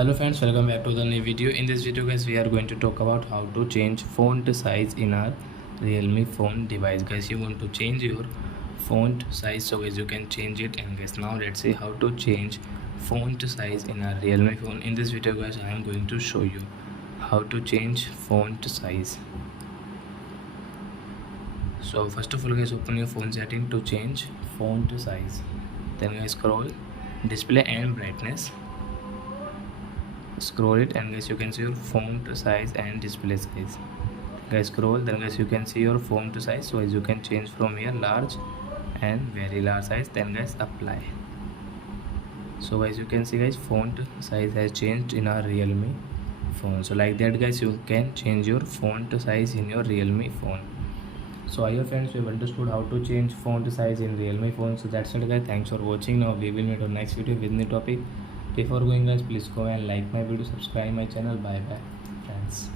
Hello friends, welcome back to the new video. In this video guys, we are going to talk about how to change font size in our Realme phone device. Guys, you want to change your font size, so guys you can change it. And guys, now let's see how to change font size in our Realme phone. In this video guys, I am going to show you how to change font size. So first of all guys, open your phone setting to change font size. Then guys, scroll display and brightness, scroll it, and guys you can see your font size and display size. Guys, scroll, then guys you can see your font size. So as you can change from here large and very large size, then guys apply. So guys you can see guys, font size has changed in our Realme phone. So like that guys, you can change your font size in your Realme phone. So I hope friends you have understood how to change font size in Realme phone. So that's it guys, thanks for watching. Now we will meet on next video with new topic. Before going guys, please go and like my video, subscribe my channel. Bye bye friends.